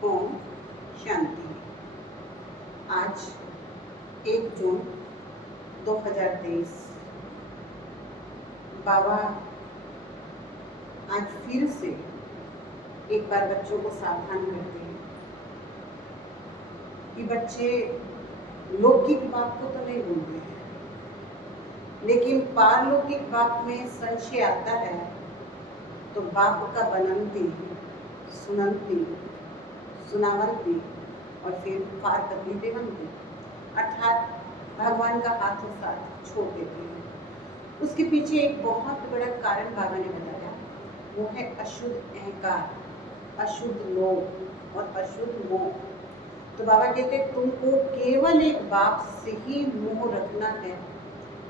ओम शांति। आज 1 जून 2023 बाबा आज फिर से एक बार बच्चों को सावधान करते हैं कि बच्चे लौकिक बात को तो नहीं भूलते हैं, लेकिन पारलौकिक बात में संशय आता है तो बाप का बनंती, सुनंती, सुनावंती और फिर पार करती देवंती अर्थात भगवान का हाथों साथ छोड़ देते हैं। उसके पीछे एक बहुत बड़ा कारण बाबा ने बताया, वो है अशुद्ध अहंकार, अशुद्ध लोभ और अशुद्ध मोह। तो बाबा कहते हैं तुमको केवल एक बाप से ही मोह रखना है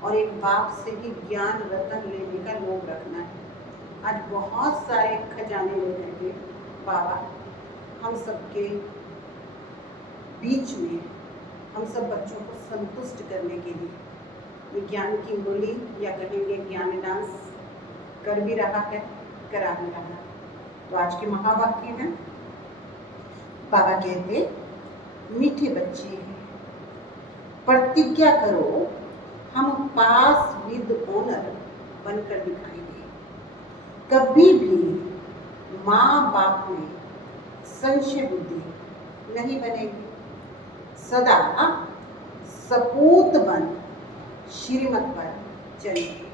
और एक बाप से ही ज्ञान रतन लेने का लोभ रखना है। आज बहुत सारे खजाने लेकर के बाबा हम सबके बीच में हम सब बच्चों को संतुष्ट करने के लिए ये ज्ञान की मुरली या कहेंगे ज्ञान डांस कर भी रहा है, करा भी रहा है। तो आज के महावाक्य है, बाबा कहते मीठे बच्चे हैं, प्रतिज्ञा करो हम पास विद ऑनर बनकर दिखाएंगे। कभी भी माँ बाप में संशय बुद्धि नहीं बनेगी, सदा सपूत बन श्रीमत पर चलेंगे।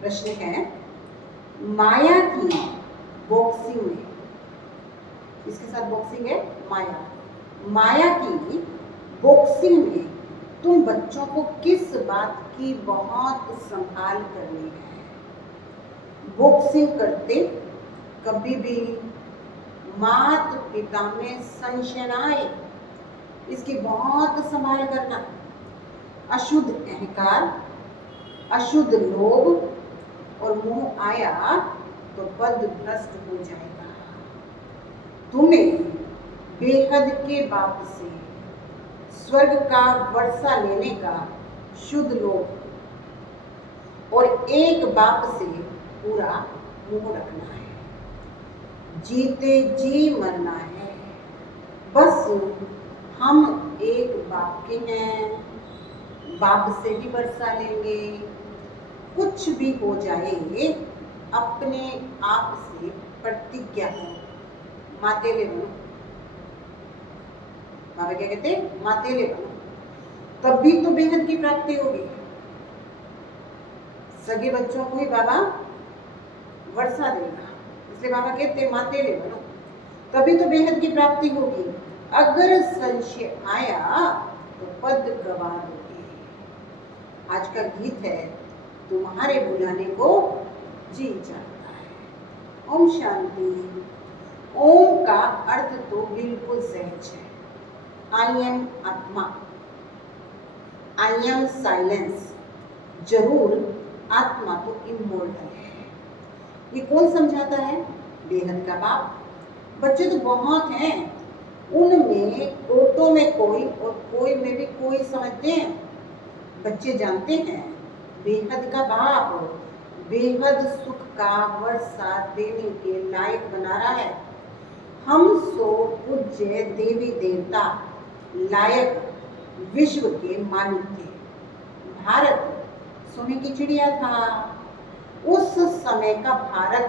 प्रश्न है, माया की बॉक्सिंग में, इसके साथ बॉक्सिंग है माया की बॉक्सिंग में तुम बच्चों को किस बात की बहुत संभाल करनी है? बॉक्सिंग करते कभी भी माता पिता में संशय न आए, इसकी बहुत संभाल करना। अशुद्ध अहंकार, अशुद्ध लोभ और मोह आया तो पद भ्रष्ट हो जाएगा। तुम्हें बेहद के बाप से स्वर्ग का वर्षा लेने का शुद्ध लोभ और एक बाप से पूरा मोह रखना है। जीते जी मरना है, बस हम एक बाप के हैं, बाप से भी वर्षा लेंगे। कुछ भी हो जाए अपने आप से प्रतिज्ञा हो, मातेले बनो। बाबा क्या कहते हैं? मातेले बनो, तभी तो बेहद की प्राप्ति होगी। सगे बच्चों को ही बाबा वर्षा देगा, इसलिए बाबा कहते हैं मातेले बनो, तभी तो बेहद की प्राप्ति होगी। अगर संशय आया तो पद गवा दोगे। आज का गीत है, तुम्हारे बुलाने को जी चाहता है। ओम शांति। ओम का अर्थ तो बिल्कुल सहज है। आई एम आत्मा, आई एम साइलेंस। जरूर आत्मा तो इमोर्टल है। ये कौन समझाता है? बेहद का बाप। बच्चे तो बहुत हैं, उनमें कोटों में कोई और कोई में भी कोई समझते हैं। बच्चे जानते हैं बेहद का बाप बेहद सुख का वर्षा देने के लायक बना रहा है। हम सो पूज्य देवी देवता लायक विश्व के मालिक थे। भारत सोने की चिड़िया था। उस समय का भारत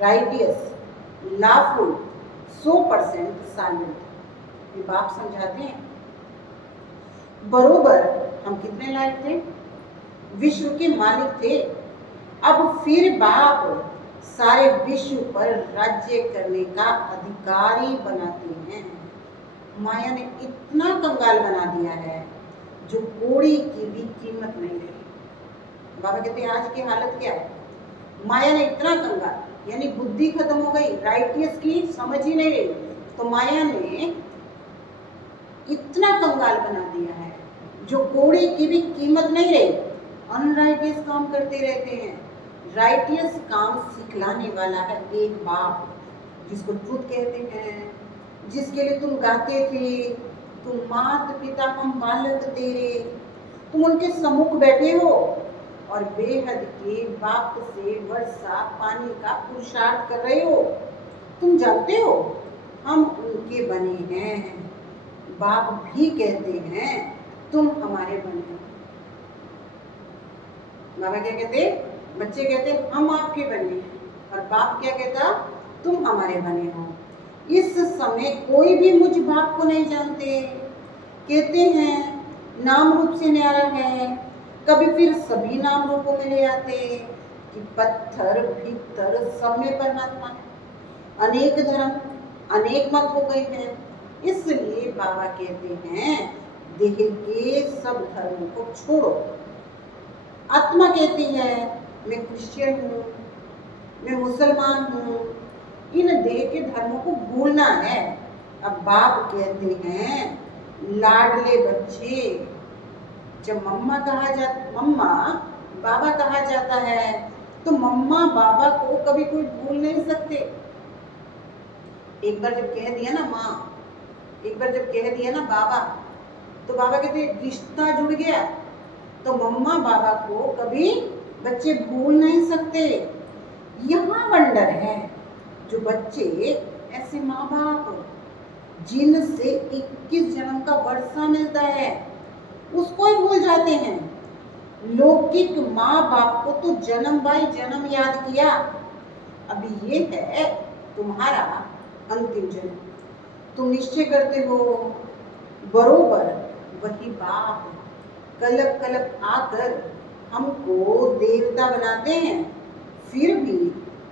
राइटियस, लाफुल, 100% साइलेंट। ये बाप समझाते हैं। बरोबर हम कितने लायक थे? विश्व के मालिक थे। अब फिर बाप सारे विश्व पर राज्य करने का अधिकारी बनाते हैं। माया ने इतना कंगाल बना दिया है जो कौड़ी की भी कीमत नहीं रही। बाबा कहते हैं आज की हालत क्या है? माया ने इतना कंगाल, यानी बुद्धि खत्म हो गई, राइटियस की समझ ही नहीं रही। तो माया ने इतना कंगाल बना दिया है जो कौड़ी की भी कीमत नहीं रही। अनराइटियस काम करते रहते हैं। राइटियस काम सिखलाने वाला है एक बाप, जिसको ट्रुथ कहते हैं, जिसके लिए तुम गाते थे, तुम माता पिता हम बालक तेरे, तुम उनके सम्मुख बैठे हो और बेहद के बाप से वर्षा पानी का पुरुषार्थ कर रहे हो। तुम जानते हो हम उनके बने हैं। बाप भी कहते हैं तुम हमारे बने हो। बाबा क्या कहते, बच्चे कहते हम आपके बने हैं, और बाप क्या कहता, तुम हमारे बने हो। इस समय कोई भी मुझ बाप को नहीं जानते। कहते हैं नाम रूप से न्यारा है, कभी फिर सभी नाम रूपों में ले आते कि पत्थर भीतर सब में परमात्मा है। अनेक धर्म अनेक मत हो गए हैं, इसलिए बाबा कहते हैं देह के सब धर्मों को छोड़ो। आत्मा कहती है मैं क्रिश्चियन हूँ, मैं मुसलमान हूँ, इन देह के धर्मों को भूलना है। अब बाप कहते हैं लाडले बच्चे, जब मम्मा बाबा कहा जाता है तो मम्मा बाबा को कभी कोई भूल नहीं सकते। एक बार जब कह दिया ना माँ, एक बार जब कह दिया ना बाबा, तो बाबा कहते रिश्ता जुड़ गया। तो मम्मा बाबा को कभी बच्चे भूल नहीं सकते। यहाँ वंडर है जो बच्चे ऐसे माँ बाप जिनसे 21 जन्म का वर्षा मिलता है उसको ही भूल जाते हैं। लौकिक माँ बाप को तो जन्म बाई जन्म याद किया, अभी ये है तुम्हारा अंतिम जन्म। तुम निश्चय करते हो बरोबर वही बाप कलप कलप आकर हमको देवता बनाते हैं, फिर भी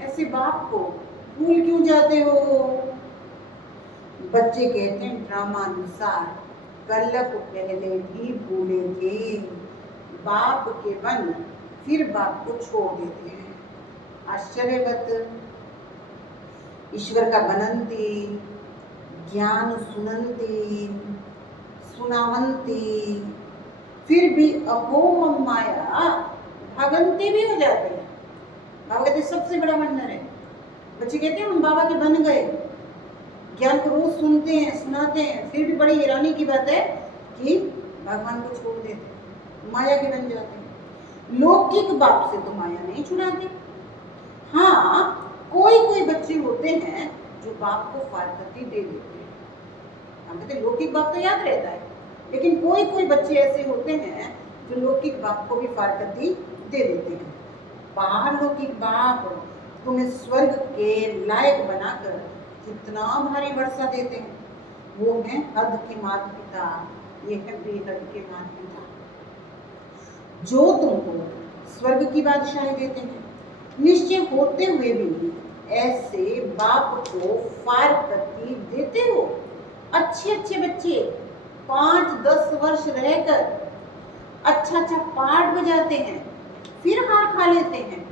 ऐसे बाप को भूल क्यों जाते हो। बच्चे कहते हैं ड्रामानुसार कलप पहले भी भूले थे, बाप के बन फिर बाप को छोड़ देते हैं। आश्चर्यवत ईश्वर का बनंती ज्ञान सुनंती सुनावंती, फिर भी अहो माया भागंती भी हो जाते हैं। बाबा कहते सबसे बड़ा वंडर है। बच्चे कहते हैं हम बाबा के बन गए, ज्ञान को रोज सुनते हैं सुनाते हैं, फिर भी बड़ी हैरानी की बात है कि भगवान को छोड़ देते हैं, माया के बन जाते हैं। लौकिक बाप से तो माया नहीं छुड़ाती। हाँ, कोई कोई बच्चे होते हैं जो बाप को फारकती दे देते हैं। हम कहते लौकिक बाप तो याद रहता है, लेकिन कोई कोई बच्चे ऐसे होते हैं जो लौकिक बाप को भी फारकती दे देते हैं। पारलौकिक बाप तुम्हें स्वर्ग के लायक बनाकर कितना भारी वर्षा देते हैं। वो हैं हद के माता पिता, ये है बेहद के माता पिता, जो तुमको स्वर्ग की बादशाही देते हैं। निश्चय होते हुए भी ऐसे बाप को फारकती देते हो। अच्छे अच्छे बच्चे 5-10 वर्ष रहकर अच्छा अच्छा पाठ बजाते हैं, फिर हार खा लेते हैं।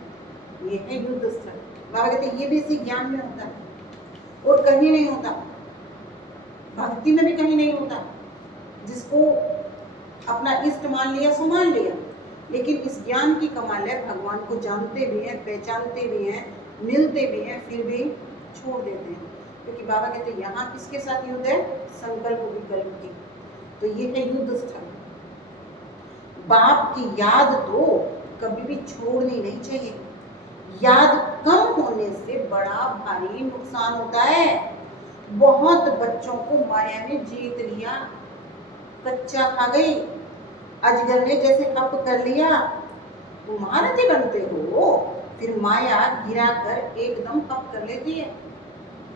ये है युद्ध स्थल। बाबा कहते हैं ये भी इसी ज्ञान में होता है और कहीं नहीं होता, भक्ति में भी कहीं नहीं होता। जिसको अपना इष्ट मान लिया सो मान लिया, लेकिन इस ज्ञान की कमाल है भगवान को जानते भी हैं, पहचानते भी हैं, मिलते भी हैं, फिर भी छोड़ देते हैं। क्योंकि बाबा कहते हैं यहाँ किसके साथ युद्ध है, संकल्प विकल्प की। तो ये है युद्ध स्थल। बाप की याद तो कभी भी छोड़नी नहीं चाहिए। याद कम होने से बड़ा भारी नुकसान होता है। बहुत बच्चों को माया ने जीत लिया, कच्चा खा गई, अजगर ने जैसे हप कर लिया। तुम महारथी बनते हो, फिर माया गिरा कर एकदम हप कर लेती है।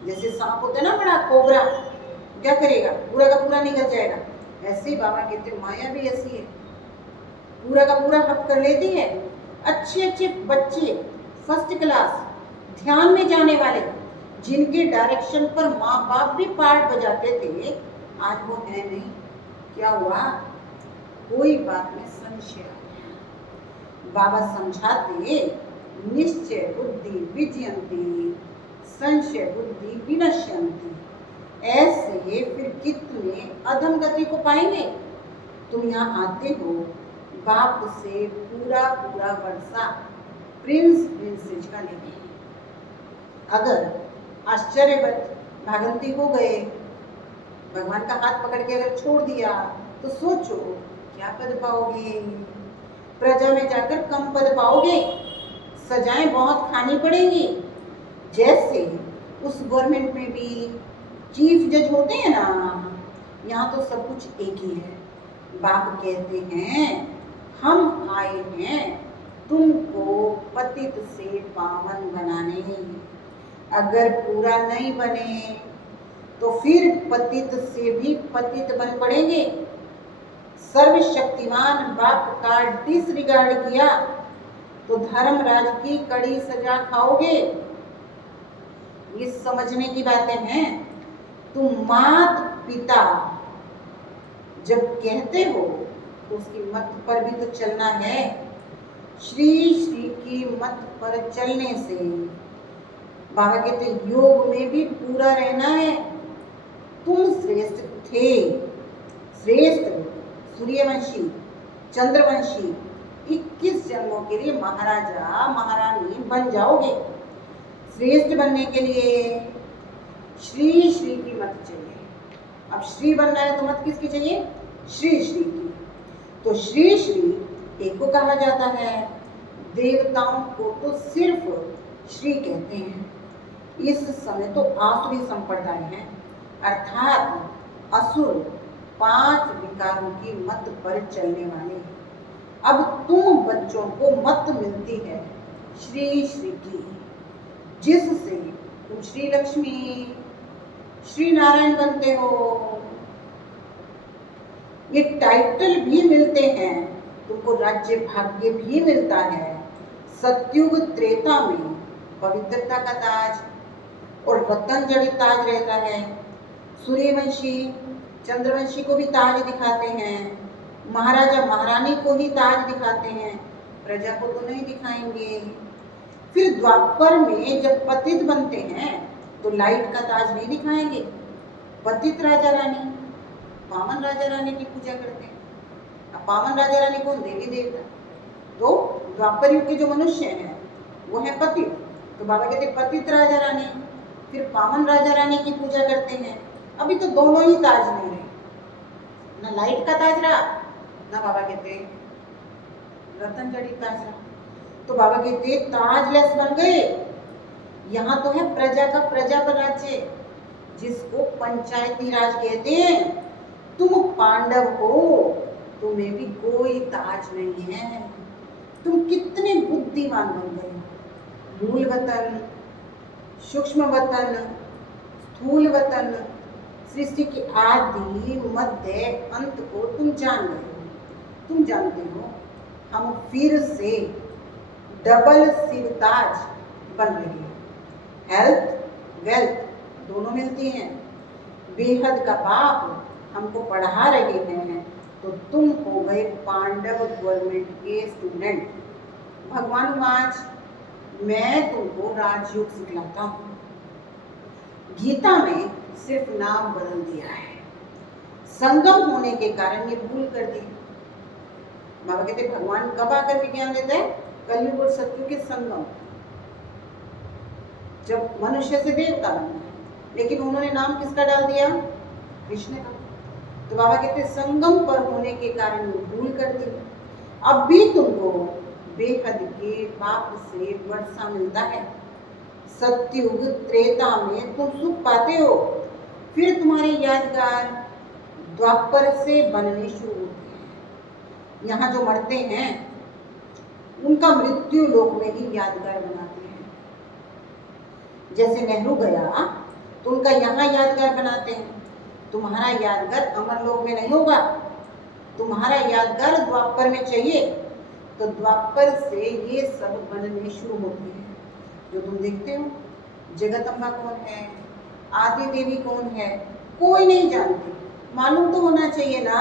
जैसे सांप होता है ना बड़ा कोबरा, क्या करेगा, पूरा का पूरा निकल जाएगा। ऐसे ही बाबा कहते माया भी ऐसी है, पूरा का पूरा हप कर लेती है। अच्छे अच्छे बच्चे फर्स्ट क्लास ध्यान में जाने वाले, जिनके डायरेक्शन पर माँ बाप भी पार्ट बजाते थे, आज वो है नहीं। क्या हुआ, कोई बात में संशय। बाबा समझाते निश्चय बुद्धि विजयंती संशय बुद्धि विनश्यंती। ऐसे फिर कितने अधम गति को पाएंगे। तुम यहाँ आते हो बाप से पूरा पूरा वर्षा प्रिंस प्रिंसेस का लेंगे। अगर आश्चर्यवत भागंती हो गए, भगवान का हाथ पकड़ के अगर छोड़ दिया, तो सोचो क्या पद पाओगे। प्रजा में जाकर कम पद पाओगे, सजाएं बहुत खानी पड़ेंगी। जैसे उस गवर्नमेंट में भी चीफ जज होते हैं ना, यहाँ तो सब कुछ एक ही है। बाप कहते हैं हम आए हैं तुमको पतित से पावन बनाने, अगर पूरा नहीं बने तो फिर पतित से भी पतित बन पड़ेंगे। सर्वशक्तिमान बाप का डिसरिगार्ड किया तो धर्मराज की कड़ी सजा खाओगे। ये समझने की बातें हैं। तुम मात पिता जब कहते हो तो उसकी मत पर भी तो चलना है। श्री श्री की मत पर चलने से बाबा कहते योग में भी पूरा रहना है। तुम श्रेष्ठ थे, श्रेष्ठ सूर्यवंशी चंद्रवंशी 21 जन्मों के लिए महाराजा महारानी बन जाओगे। श्रेष्ठ बनने के लिए श्री श्री की मत चाहिए। अब श्री बनना है तो मत किसकी चाहिए? श्री श्री की। तो श्री श्री एक को कहा जाता है, देवताओं को तो सिर्फ श्री कहते हैं। इस समय तो आसुरी संप्रदाय है, अर्थात असुर 5 विकारों की मत पर चलने वाले। अब तुम बच्चों को मत मिलती है श्री श्री की, जिससे तुम श्री लक्ष्मी श्री नारायण बनते हो। ये टाइटल भी मिलते हैं, तुमको राज्य भाग्य भी मिलता है। सतयुग त्रेता में पवित्रता का ताज और रतन जड़ित ताज रहता है। सूर्यवंशी चंद्रवंशी को भी ताज दिखाते हैं, महाराजा महारानी को ही ताज दिखाते हैं, प्रजा को तो नहीं दिखाएंगे। फिर द्वापर में जब पतित बनते हैं तो लाइट का ताज नहीं दिखाएंगे। पतित राजा रानी पावन राजा रानी की पूजा करते हैं। अब पावन राजा रानी कौन? देवी देवता। तो द्वापर युग के जो मनुष्य हैं वो है पतित, तो बाबा कहते पतित राजा रानी, फिर पावन राजा रानी की पूजा करते हैं। अभी तो दोनों ही ताज नहीं रहे, ना लाइट का ताज रहा, ना बाबा कहते रतन जड़ित ताज रहा। तो बाबा कहते ताजलेस बन गए। यहाँ तो है प्रजा का प्रजा पर राज्य, जिसको पंचायती राज कहते हैं। तुम पांडव हो, तुम्हें भी कोई ताज नहीं है। तुम कितने बुद्धिमान बन गए। मूल वतन, सूक्ष्म वतन, स्थूल वतन, सृष्टि की आदि मध्य अंत को तुम जान गए हो। तुम जानते हो हम फिर से डबल सिरताज बन रहे हैं। हेल्थ वेल्थ दोनों मिलती हैं। बेहद का बाप हमको पढ़ा रहे हैं, तो तुम हो गए पांडव गवर्नमेंट के स्टूडेंट। भगवान आज मैं तुमको राजयोग सिखलाता हूँ। गीता में सिर्फ नाम बदल दिया है, संगम होने के कारण ये भूल कर दी। बाबा कहते भगवान कब आकर के ज्ञान देता है? कलयुग और सतयुग के संगम, जब मनुष्य से देवता बनना है। लेकिन उन्होंने नाम किसका डाल दिया? कृष्ण का। तो बाबा कहते संगम पर होने के कारण वो भूल कर दी। अब भी तुमको बेहद के पाप से वर्षा मिलता है। सतयुग त्रेता में तुम सुख पाते हो, फिर तुम्हारे यादगार द्वापर से बनने शुरू होते हैं। यहाँ जो मरते हैं उनका मृत्यु लोक में ही यादगार बनाते हैं। जैसे नेहरू गया तो उनका यहाँ यादगार बनाते हैं। तुम्हारा यादगार अमर लोक में नहीं होगा, तुम्हारा यादगार द्वापर में चाहिए। तो द्वापर से ये सब बनने शुरू होते हैं। जो तुम देखते हो जगदम्बा कौन है, आदि देवी कौन है, कोई नहीं जानती। मालूम तो होना चाहिए ना।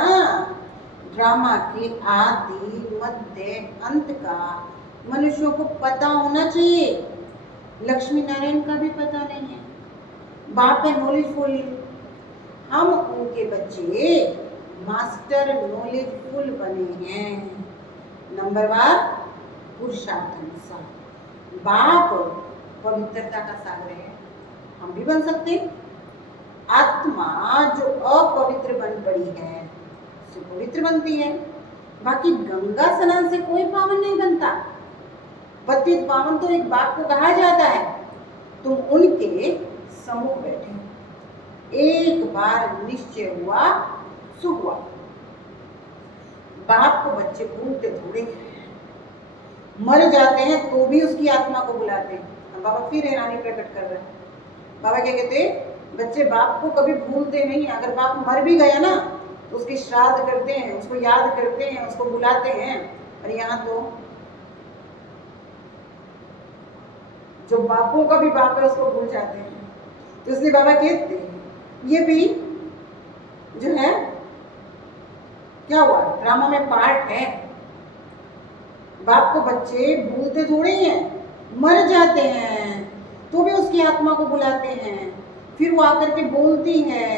ड्रामा के आदि मध्य अंत का मनुष्यों को पता होना चाहिए। लक्ष्मी नारायण का भी पता नहीं है। बाप है नॉलेजफुल, हम उनके बच्चे मास्टर नॉलेजफुल बने हैं। नंबर 1 पुरुषार्थ। बाप पवित्रता का सागर है, हम भी बन सकते। आत्मा जो अपवित्र बन पड़ी है सुपवित्र बनती है। बाकी गंगा स्नान से कोई पावन नहीं बनता। पतित पावन तो एक बाप को कहा जाता है। तुम उनके सम्मुख बैठे। एक बार निश्चय हुआ सो हुआ। बाप को बच्चे भूलते थोड़े हैं, मर जाते हैं तो भी उसकी आत्मा को बुलाते हैं। बाबा फिर हैरानी प्रकट कर रहे हैं। बाबा क्या कहते हैं, बच्चे बाप को कभी भूलते नहीं। अगर बाप मर भी गया ना तो उसके श्राद्ध करते हैं, उसको याद करते हैं, उसको बुलाते हैं। और यहाँ तो जो बापों का भी बाप है उसको भूल जाते हैं। तो इसलिए बाबा कहते हैं ये भी जो है क्या हुआ, ड्रामा में पार्ट है। बाप को बच्चे भूलते थोड़े हैं, मर जाते हैं तो भी उसकी आत्मा को बुलाते हैं, फिर वो आकर के बोलती है।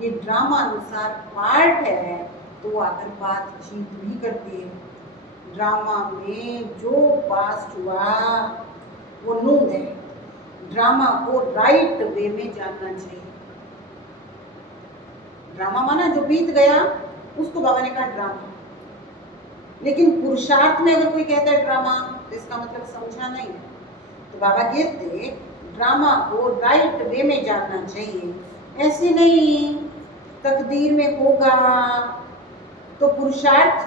ये ड्रामा अनुसार पार्ट है तो वो आकर बातचीत भी करती है। ड्रामा में जो पास्ट हुआ वो नून है। ड्रामा को राइट वे में जानना चाहिए। ड्रामा माना जो बीत गया उसको बाबा ने कहा ड्रामा। लेकिन पुरुषार्थ में अगर कोई कहता है ड्रामा तो इसका मतलब समझा नहीं है। तो बाबा कहते ड्रामा को राइट वे में जानना चाहिए। ऐसे नहीं तकदीर में होगा तो पुरुषार्थ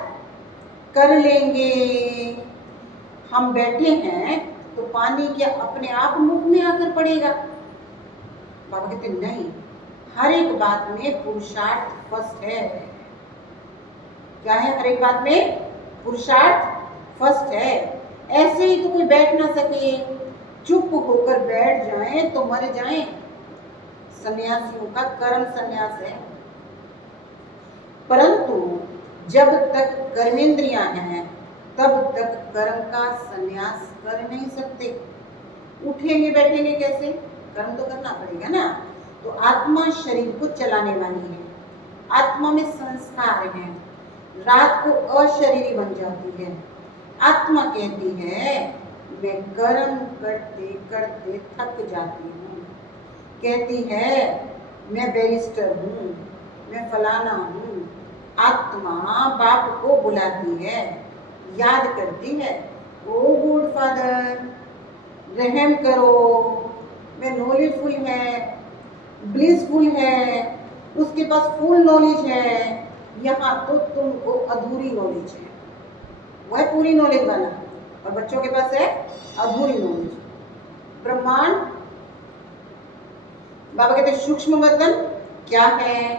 कर लेंगे। हम बैठे हैं तो पानी क्या अपने आप मुख में आकर पड़ेगा? बाबा कहते नहीं, हर एक बात में पुरुषार्थ फर्स्ट है। क्या है? हर एक बात में पुरुषार्थ फर्स्ट है। ऐसे ही तो कोई बैठ ना सके, चुप होकर बैठ जाए तो मर जाए। सन्यासियों का कर्म सन्यास है। परंतु जब तक कर्मेंद्रियां हैं तब तक कर्म का सन्यास कर नहीं सकते। उठेंगे बैठेंगे कैसे? कर्म तो करना पड़ेगा ना। तो आत्मा शरीर को चलाने वाली है। आत्मा में संस्कार है। रात को अशरीरी बन जाती है। आत्मा कहती है मैं कर्म करते करते थक जाती हूँ। कहती है मैं बैरिस्टर हूँ, मैं फलाना हूँ। आत्मा बाप को बुलाती है, याद करती है, ओ गुड फादर रहम करो, मैं नॉलेजफुल है, ब्लिसफुल है, उसके पास फुल नॉलेज है। यहाँ तो तुमको अधूरी नॉलेज है, वह पूरी नॉलेज वाला, और बच्चों के पास है अधूरी नॉलेज। ब्रह्मांड बाबा कहते सूक्ष्म वतन क्या है,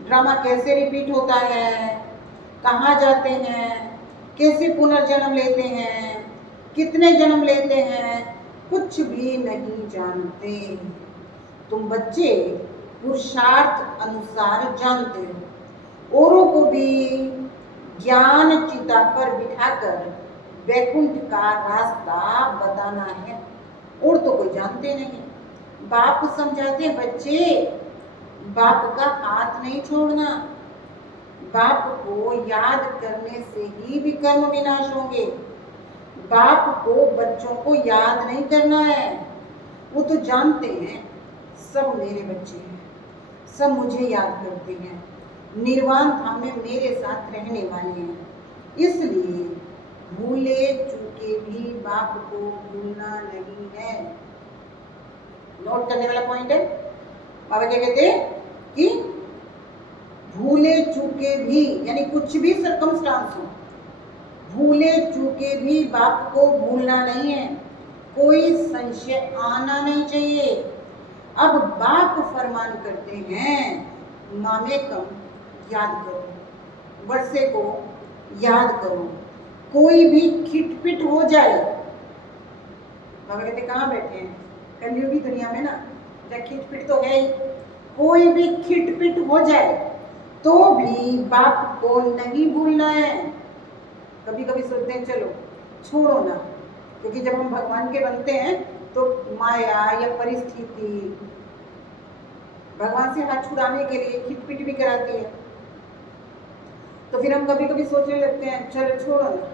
ड्रामा कैसे रिपीट होता है, कहाँ जाते हैं, कैसे पुनर्जन्म लेते हैं, कितने जन्म लेते हैं, कुछ भी नहीं जानते। तुम बच्चे पुरुषार्थ अनुसार जानते हो। औरों को भी ज्ञान चिता पर बिठाकर वैकुंठ का रास्ता बताना है। और तो कोई जानते नहीं। बाप समझाते बच्चे बाप का हाथ नहीं छोड़ना। बाप को याद करने से ही विकर्म विनाश होंगे। बाप को बच्चों को याद नहीं करना है। वो तो जानते हैं सब मेरे बच्चे हैं, सब मुझे याद करते हैं, निर्वाण धाम में मेरे साथ रहने वाले हैं। इसलिए भूले चूके भी बाप को भूलना नहीं है। नोट करने वाला पॉइंट है। बाबा क्या कहते हैं कि भूले चूके भी, यानी कुछ भी सर्कमस्टांस हो, भूले चूके भी बाप को भूलना नहीं है। कोई संशय आना नहीं चाहिए। अब बाप फरमान करते हैं मामे कम याद करो, वर्षे को याद करो। कोई भी खिटपिट हो जाए, बाबा कहते कहाँ बैठे हैं? कलयुगी दुनिया में ना, जब खिटपिट तो है ही। कोई भी खिटपिट हो जाए तो भी बाप को नहीं भूलना है। कभी कभी सोचते हैं चलो छोड़ो ना, क्योंकि जब हम भगवान के बनते हैं तो माया या परिस्थिति भगवान से हाथ छुड़ाने के लिए खिटपिट भी कराती है। तो फिर हम कभी कभी सोचने लगते हैं चलो छोड़ो ना,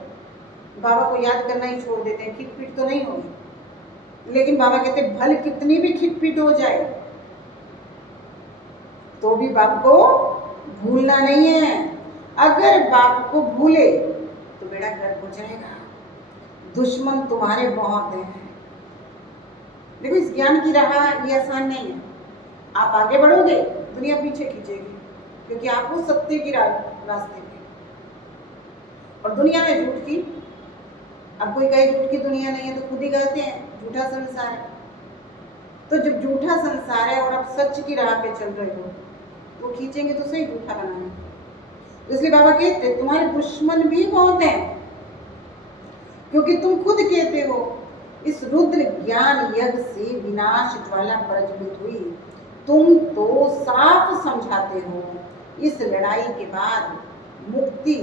बाबा को याद करना ही छोड़ देते हैं, खिटपिट तो नहीं होगी। लेकिन बाबा कहते भले कितनी भी खिटपिट हो जाए तो भी बाप को भूलना नहीं है। अगर बाप को भूले तो बेड़ा गर्क हो जाएगा। दुश्मन तुम्हारे बहुत हैं। देखो इस ज्ञान की राह ये आसान नहीं है। आप आगे बढ़ोगे, दुनिया पीछे खींचेगी, क्योंकि आप वो सत्य की रास्ते पे, और दुनिया में झूठ की। अब कोई कहे झूठ की दुनिया नहीं है तो खुद ही कहते हैं झूठा संसार है। तो जब झूठा संसार है और आप सच की राह पे चल रहे हो तो खींचेंगे तो सही झूठा बनाना। इसलिए बाबा कहते तुम्हारे दुश्मन भी बहुत हैं, क्योंकि तुम खुद कहते हो इस रुद्र ज्ञान यज्ञ से विनाश ज्वाला प्रज्वलित हुई। तुम तो साफ समझाते हो इस लड़ाई के बाद मुक्ति,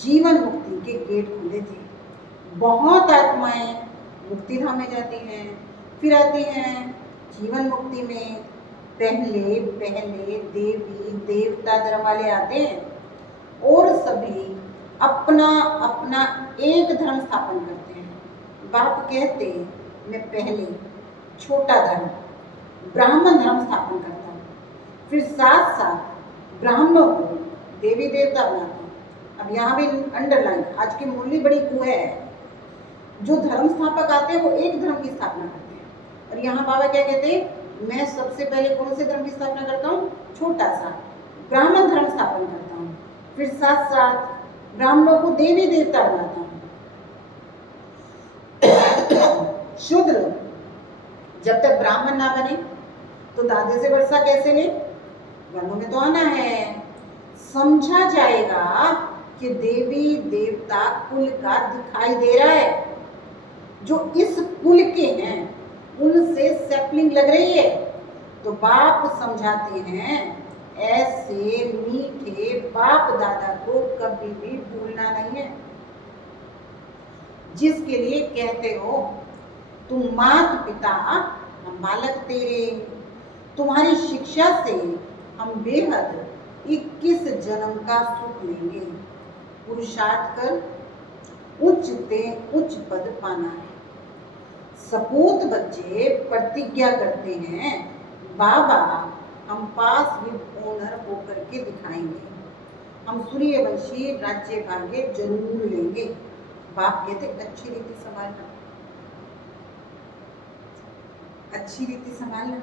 जीवन मुक्ति के गेट खुले थे। बहुत आत्माएं मुक्ति धाम में जाती हैं, फिर आती हैं जीवन मुक्ति में। पहले पहले देवी देवता धर्म वाले आते हैं और सभी अपना अपना एक धर्म स्थापन करते हैं। बाप कहते मैं पहले छोटा धर्म ब्राह्मण धर्म स्थापन करता हूँ, फिर साथ साथ ब्राह्मणों को देवी देवता बनाता हूँ। अब यहाँ भी अंडरलाइन, आज की मुरली बड़ी कुएं है। जो धर्म स्थापक आते हैं वो एक धर्म की स्थापना करते हैं, और यहाँ बाबा क्या कहते हैं मैं सबसे पहले कौन से धर्म की स्थापना करता हूँ? छोटा सा ब्राह्मण धर्म स्थापन करता हूँ, फिर साथ साथ ब्राह्मणों को देवी देवता बनाता हूँ। शूद्र जब तक ब्राह्मण ना बने तो दादे से वर्षा कैसे ले? वर्णों में तो आना है। समझा जाएगा कि देवी देवता कुल का दिखाई दे रहा है। जो इस कुल के हैं उनसे सैपलिंग लग रही है, तो बाप समझाते हैं ऐसे मीठे बाप दादा को कभी भी भूलना नहीं है, जिसके लिए कहते हो तुम माता पिता हम बालक तेरे, तुम्हारी शिक्षा से हम बेहद 21 जन्म का सुख लेंगे। पुरुषार्थ कर उच्च पद पाना है। सपूत बच्चे प्रतिज्ञा करते हैं बाबा हम पास विद ओनर होकर के दिखाएंगे, हम सूर्यवंशी राज्य भाग्य जरूर लेंगे। बाप कहते अच्छी रीति संभालना, अच्छी रीति संभालना,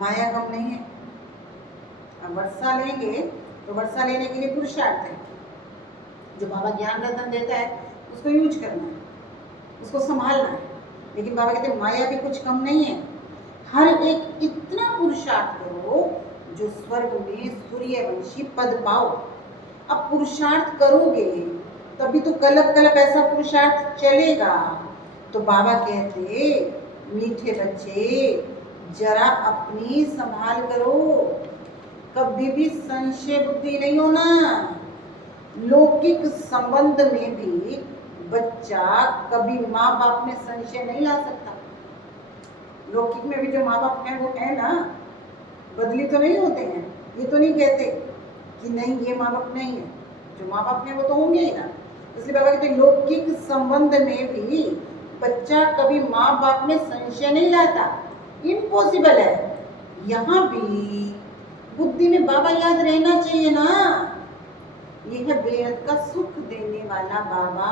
माया कम नहीं है। अब वर्षा लेंगे तो वर्षा लेने के लिए पुरुषार्थ है। जो बाबा ज्ञान रतन देता है उसको यूज करना है, उसको संभालना है। लेकिन बाबा कहते हैं माया भी कुछ कम नहीं है। हर एक इतना पुरुषार्थ करो जो स्वर्ग में सूर्यवंशी पद पाओ। अब पुरुषार्थ करोगे तभी तो कलप कलप ऐसा पुरुषार्थ चलेगा। तो बाबा कहते मीठे बच्चे जरा अपनी संभाल करो, कभी भी संशय बुद्धि नहीं होना। लौकिक संबंध में भी बच्चा कभी माँ बाप में संशय नहीं ला सकता। लौकिक में भी जो माँ बाप हैं वो है ना, बदली तो नहीं होते हैं। ये तो नहीं कहते कि नहीं ये माँ बाप नहीं है, जो माँ बाप हैं वो तो होंगे ही ना। इसलिए बाबा कहते हैं लौकिक संबंध में भी बच्चा कभी माँ बाप में संशय नहीं लाता, इम्पॉसिबल है। यहाँ भी बुद्धि में बाबा याद रहना चाहिए ना, यह बेहद का सुख देने वाला बाबा।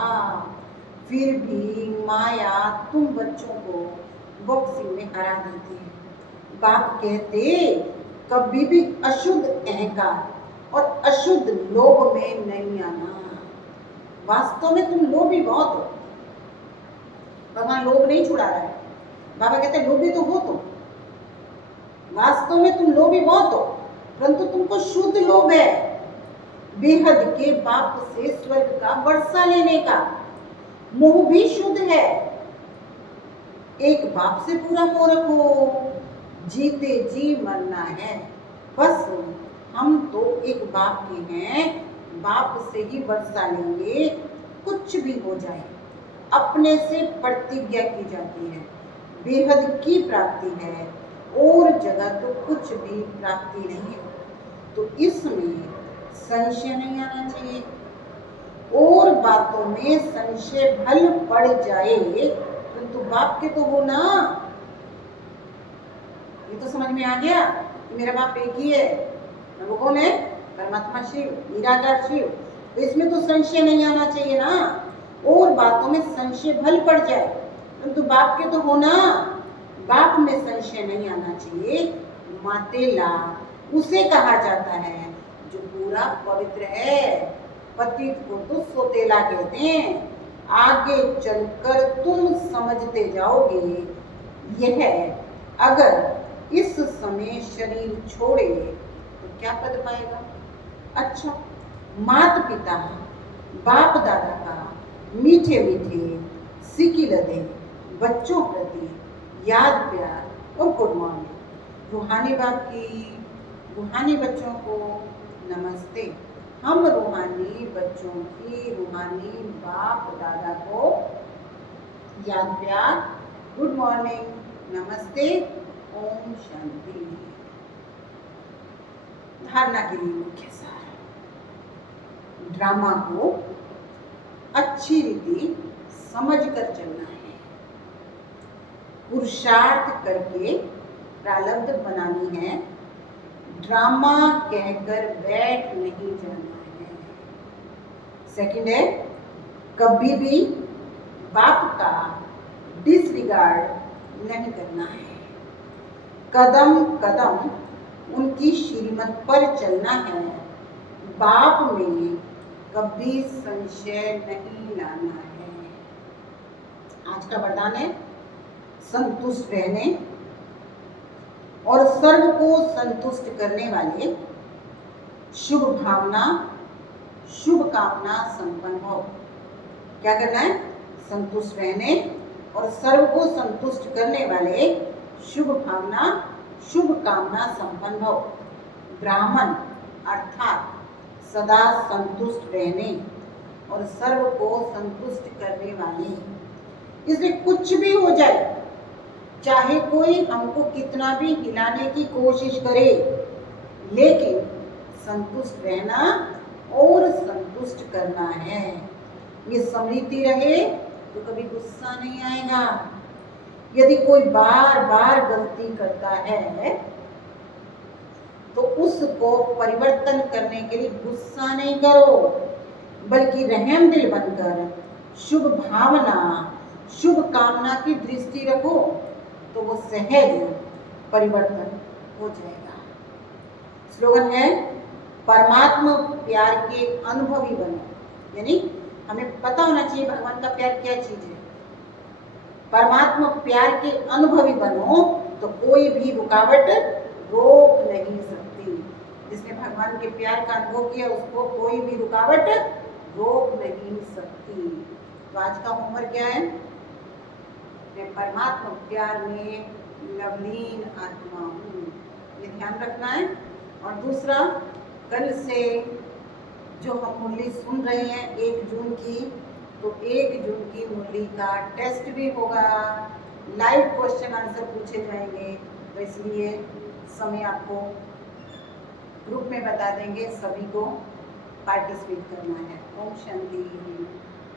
फिर भी माया तुम बच्चों को बॉक्सिंग में हरा देती है। बाप कहते कभी भी अशुद्ध अहंकार और अशुद्ध लोभ में नहीं आना। वास्तव में तुम लोभी बहुत हो, भगवान लोभ नहीं छुड़ा रहा है। बाबा कहते लोभी तो हो तुम, वास्तव में तुम लोभी बहुत हो, परंतु तुमको शुद्ध लोभ है बेहद के बाप से स्वर्ग का वर्षा लेने का। मोह भी शुद्ध है। एक बाप से पूरा मोह रखो, जीते जी मरना है बस। हम तो एक बाप के हैं, बाप से ही वर्षा लेंगे, कुछ भी हो जाए। अपने से प्रतिज्ञा की जाती है, बेहद की प्राप्ति है, और जगह तो कुछ भी प्राप्ति नहीं है। तो इसमें संशय नहीं आना चाहिए। और बातों में संशय भल पड़ जाए परंतु बाप के तो हो ना। ये तो समझ में आ गया कि मेरा बाप एक ही है। वो कौन है? परमात्मा शिव, निराकार शिव। तो इसमें तो संशय नहीं आना चाहिए ना। और बातों में संशय भल पड़ जाए परंतु बाप के तो हो ना। बाप में संशय नहीं आना चाहिए। मातेला उसे कहा जाता है जो पूरा पवित्र है। पतित को तो सोतेला कहते हैं। आगे चलकर तुम समझते जाओगे। यह अगर इस समय शरीर छोड़े तो क्या पद पाएगा? अच्छा, माता पिता बाप दादा का मीठे मीठे सिकिलदे बच्चों प्रति याद प्यार और गुड मॉर्निंग। रूहानी बाप की रूहानी बच्चों को नमस्ते। हम रूहानी बच्चों की रूहानी बाप दादा को याद प्यार, गुड मॉर्निंग, नमस्ते, ओम शांति। धारणा के लिए मुख्य सार। ड्रामा को अच्छी रीति समझकर चलना है। पुरुषार्थ करके प्रारब्ध बनानी है। ड्रामा कहकर बैठ नहीं जाना है। सेकंड है, कभी भी बाप का डिसरिगार्ड नहीं करना है। कदम कदम उनकी श्रीमत पर चलना है। बाप में कभी संशय नहीं लाना है। आज का वरदान है संतुष्ट रहने और सर्व को संतुष्ट करने वाले शुभ भावना शुभ कामना संपन्न हो। क्या करना है? संतुष्ट रहने और सर्व को संतुष्ट करने वाले शुभ भावना शुभ कामना संपन्न हो। ब्राह्मण अर्थात सदा संतुष्ट रहने और सर्व को संतुष्ट करने वाले। इसलिए कुछ भी हो जाए, चाहे कोई हमको कितना भी हिलाने की कोशिश करे, लेकिन संतुष्ट रहना और संतुष्ट करना है। ये स्मृति रहे तो कभी गुस्सा नहीं आएगा। यदि कोई बार बार गलती करता है तो उसको परिवर्तन करने के लिए गुस्सा नहीं करो, बल्कि रहम दिल बनकर शुभ भावना शुभ कामना की दृष्टि रखो, तो वो सहज परिवर्तन हो जाएगा। स्लोगन है परमात्मा प्यार के अनुभवी बनो। यानी हमें पता होना चाहिए भगवान का प्यार क्या चीज है। परमात्मा प्यार के अनुभवी बनो तो कोई भी रुकावट रोक नहीं सकती। जिसने भगवान के प्यार का अनुभव किया उसको कोई भी रुकावट रोक नहीं सकती। तो आज का होमवर्क क्या है? मैं परमात्मा प्यार में लवलीन आत्मा हूँ, ये ध्यान रखना है। और दूसरा, कल से जो हम मुरली सुन रहे हैं 1 जून की, तो 1 जून की मुरली का टेस्ट भी होगा, लाइव क्वेश्चन आंसर पूछे जाएंगे। तो इसलिए समय आपको ग्रुप में बता देंगे, सभी को पार्टिसिपेट करना है। ओम शांति।